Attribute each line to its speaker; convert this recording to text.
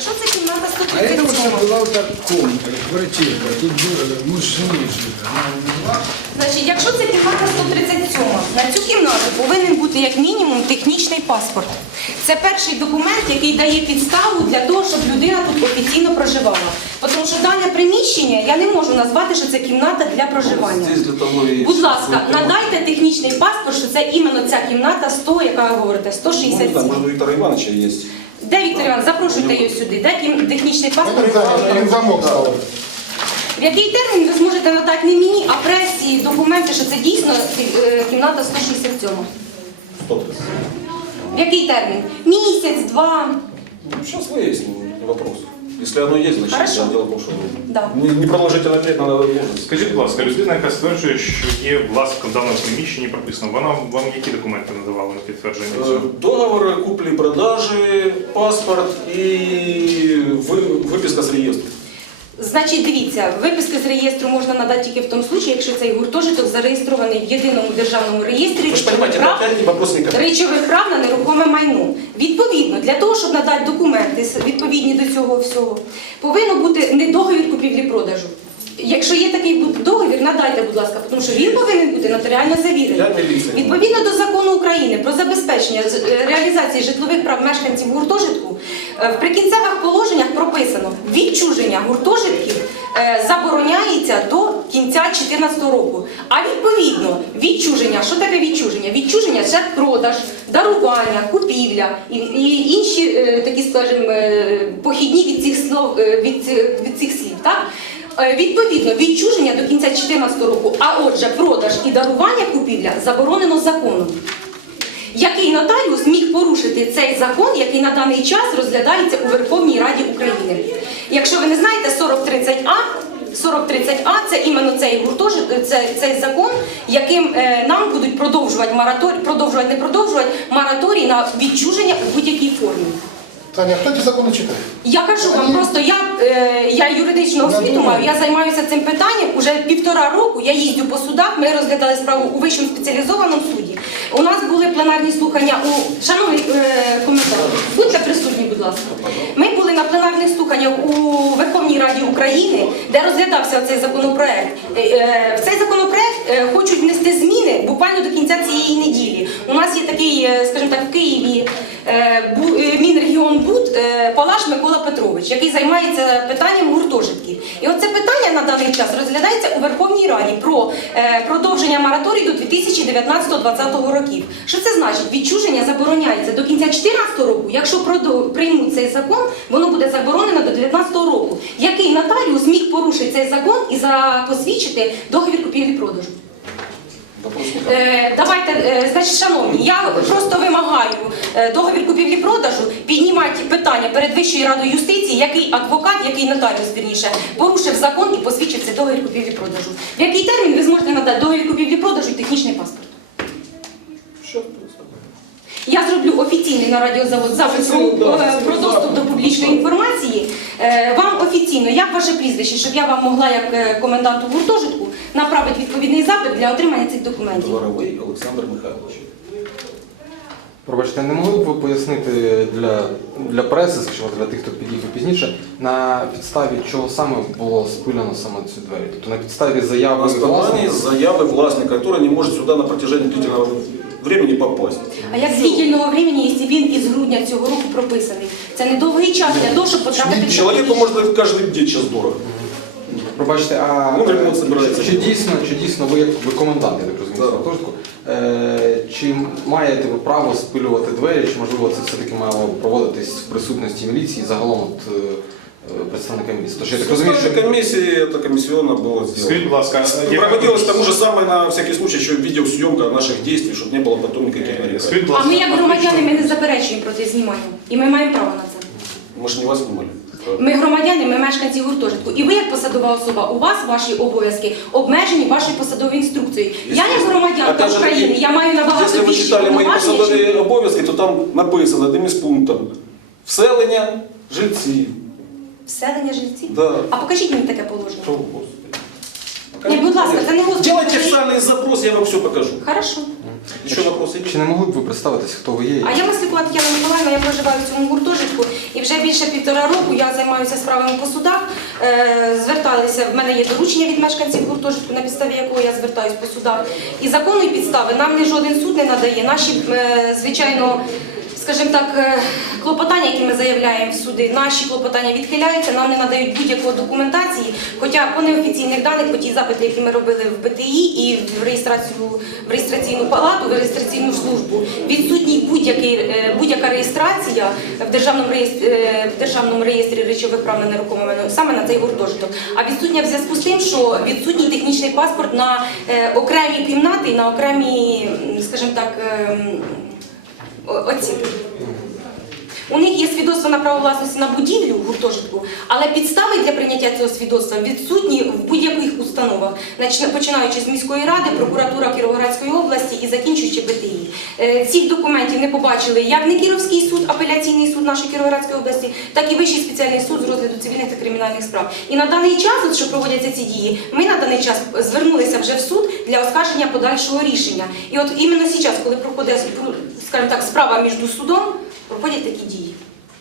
Speaker 1: Якщо це кімната
Speaker 2: А это вот
Speaker 1: 137,
Speaker 2: была вот так комната, квартира, тут был муж с женой жили. Она умерла,
Speaker 1: значить, якщо це кімната 137, на цю кімнату повинен бути як мінімум технічний паспорт. Це перший документ, який дає підставу для того, щоб людина тут офіційно проживала. Тому що дане приміщення я не можу назвати, що це кімната для проживання.
Speaker 3: Здесь для того и...
Speaker 1: Будь ласка, надайте технічний паспорт, що це іменно ця кімната 100, яка ви говорите,
Speaker 3: Ну, не знаю,
Speaker 1: 167.
Speaker 3: может, у Виктора Ивановича есть.
Speaker 1: Де Віктор Іванович, запрошуйте його сюди. Де їм технічний паспорт?
Speaker 4: Він замок став.
Speaker 1: В який термін ви зможете надати не мені, а пресі документи, що це дійсно е, кімната 167?
Speaker 3: Стоп.
Speaker 1: В який термін? Місяць, два.
Speaker 3: Ну, сейчас выясним, вопрос. Если оно есть, значит,
Speaker 1: Хорошо.
Speaker 3: да, дело в том, что
Speaker 1: Да.
Speaker 3: не, не продолжительное время надо возможность.
Speaker 5: Скажіть, будь ласка, людина, яка стверджує, що є власником даного приміщення, прописано, вона вам які документи надавала на підтвердження
Speaker 3: Э,
Speaker 5: цього?
Speaker 3: Договоры купли-продажи, паспорт и вы- выписка с реестра.
Speaker 1: Значить, дивіться, виписки з реєстру можна надати тільки в тому случаї, якщо цей гуртожиток зареєстрований в єдиному державному реєстрі
Speaker 3: вопрос никакой.
Speaker 1: речових прав на нерухоме майно. Відповідно, для того, щоб надати документи відповідні до цього всього, повинно бути не договір купівлі-продажу. Якщо є такий договір, надайте, будь ласка, тому що він повинен бути нотаріально завірений. Відповідно до закону України про забезпечення е, реалізації житлових прав мешканців гуртожитку, е, в прикінцевих положеннях прописано відчуження гуртожитків е, забороняється до кінця 2014 року. А відповідно, відчуження, що таке відчуження? Відчуження це продаж, дарування, купівля і, інші е, такі, скажімо, е, похідні від цих слов е, від, ці- від цих слів. Так? Е, Відповідно, відчуження до кінця 2014 року, а отже, продаж і дарування купівля заборонено законом. Який нотаріус міг порушити цей закон, який на даний час розглядається у Верховній Раді України? Якщо ви не знаєте, 4030А 4030А це іменно цей гуртожит, це, цей закон, яким е, нам будуть продовжувати мораторій, продовжувати, не продовжувати мораторій на відчуження у будь-якій формі.
Speaker 4: Таня, хто ці закони читає?
Speaker 1: Я кажу вам просто, я, е, я юридичну освіту маю, я займаюся цим питанням уже півтора року. Я їздю по судах. Ми розглядали справу у вищому спеціалізованому суді. У нас були пленарні слухання у шановний е. Будьте присутні, будь ласка. Ми були на пленарних слуханнях у Верховній Раді України, де розглядався цей законопроект. Е, е, В цей законопроект е, хочуть внести зміни буквально до кінця цієї неділі. У нас є такий, скажімо так, в Києві е, бу- е, Мінрегіонбуд е, Палаш Микола Петрович, який займається питанням гуртожитків. І оце питання на даний час розглядається у Верховній Раді про е, продовження мораторію до 2019-2020 років. Що це значить? Відчуження забороняється до кінця 2014 року. Якщо приймуть цей закон, воно буде заборонено до 2019 року. Який нотаріус міг порушити цей закон і запосвідчити договір купівлі-продажу?
Speaker 3: Вопрос никакой.
Speaker 1: Е, давайте, е, значить, шановні, я просто вимагаю е, договір купівлі-продажу піднімати питання перед Вищою радою юстиції, який адвокат, який нотаріус, вірніше, порушив закон і посвідчив цей договір купівлі-продажу. В який термін ви зможете надати договір купівлі-продажу і технічний паспорт? Я зроблю офіційний на радіозавод запит про, е,
Speaker 3: офіційний
Speaker 1: про доступ до публічної інформації. Е, Вам офіційно, як ваше прізвище, щоб я вам могла, як е, коменданту гуртожитку, направити відповідний запит для отримання цих документів.
Speaker 3: Дворовий Олександр Михайлович.
Speaker 6: Пробачте, не могли б ви пояснити для, для преси, скажімо, для тих, хто під'їхав пізніше, на підставі чого саме було спилено саме ці двері? Тобто на підставі
Speaker 3: На
Speaker 6: заяви
Speaker 3: основании
Speaker 6: власника?
Speaker 3: заявы властника, который не может сюда на протяжении длительного времени попасть.
Speaker 1: А як з длительного времени, якщо він із грудня цього року прописаний? Це недовгий час для того, щоб потрапити в
Speaker 3: Человеку
Speaker 1: таке
Speaker 3: может быть каждый день сейчас дорого.
Speaker 6: Пробачте, а
Speaker 3: Ну, ремонт збирається.
Speaker 6: чи, чи дійсно, чи дійсно ви як ви комендант, я так розумію,
Speaker 3: Так.
Speaker 6: цього гуртожитку, е, чи маєте ви право спилювати двері, чи можливо це все-таки мало проводитись в присутності міліції загалом от, е, е, представника міліції? Тож я так розумію,
Speaker 3: Составе
Speaker 6: що
Speaker 3: комиссии это комиссионно было
Speaker 5: Скажіть,
Speaker 3: сделано.
Speaker 5: будь ласка, яка-
Speaker 3: Проводилось тому же самое на всякий случай еще видеосъемка наших действий, чтобы не было потом никаких нареканий.
Speaker 5: Скажіть, будь
Speaker 1: А ми
Speaker 5: ласка,
Speaker 1: як громадяни ми не заперечуємо проти знімання. І ми маємо право на це.
Speaker 3: Мы же не вас снимали.
Speaker 1: Ми громадяни, ми мешканці гуртожитку. І ви як посадова особа, у вас ваші обов'язки обмежені вашою посадовою інструкцією. Я як громадянка
Speaker 3: Опять же
Speaker 1: України, я маю набагато
Speaker 3: Если вы
Speaker 1: більші
Speaker 3: читали мои
Speaker 1: повноваження,
Speaker 3: посадові обов'язки, то там написано одним із пунктом. Вселення жильців.
Speaker 1: вселення жильців.
Speaker 3: Да.
Speaker 1: А покажіть мені таке положення.
Speaker 3: Господи?
Speaker 1: Ні, будь ласка, це не Господи.
Speaker 3: Делайте официальный я вам все покажу.
Speaker 1: Хорошо.
Speaker 3: Еще вопросы?
Speaker 6: Чи не могли б ви представитись, хто ви є?
Speaker 1: А я Маслякова Тетяна Миколаївна, я проживаю в цьому гуртожитку і вже більше півтора року я займаюся справами по судах. Е, зверталися, в мене є доручення від мешканців гуртожитку, на підставі якого я звертаюся по судах. І законної підстави нам не жоден суд не надає. Наші, е, звичайно, скажімо так, е, клопотання, які ми заявляємо в суди, наші клопотання відхиляються, нам не надають будь-якої документації. Хоча по неофіційних даних, по ті запити, які ми робили в БТІ і в реєстрацію в реєстраційну палату, в реєстраційну службу, відсутній будь-який е, будь-яка реєстрація в державному реєстрі в державному реєстрі речових прав на нерухоме майно саме на цей гуртожиток. А відсутня в зв'язку з тим, що відсутній технічний паспорт на е, окремі кімнати і на окремі, скажімо так. ем, о- оці. У них є свідоцтво на право власності на будівлю гуртожитку, але підстави для прийняття цього свідоцтва відсутні в будь-яких установах, починаючи з міської ради, прокуратура Кіровоградської області і закінчуючи БТІ. Е, Цих документів не побачили як не Кіровський суд, апеляційний суд нашої Кіровоградської області, так і Вищий спеціальний суд з розгляду цивільних та кримінальних справ. І на даний час, що проводяться ці дії, ми на даний час звернулися вже в суд для оскарження подальшого рішення. І от іменно зараз, коли проходить, скажімо так, справа між судом, проходять такі дії.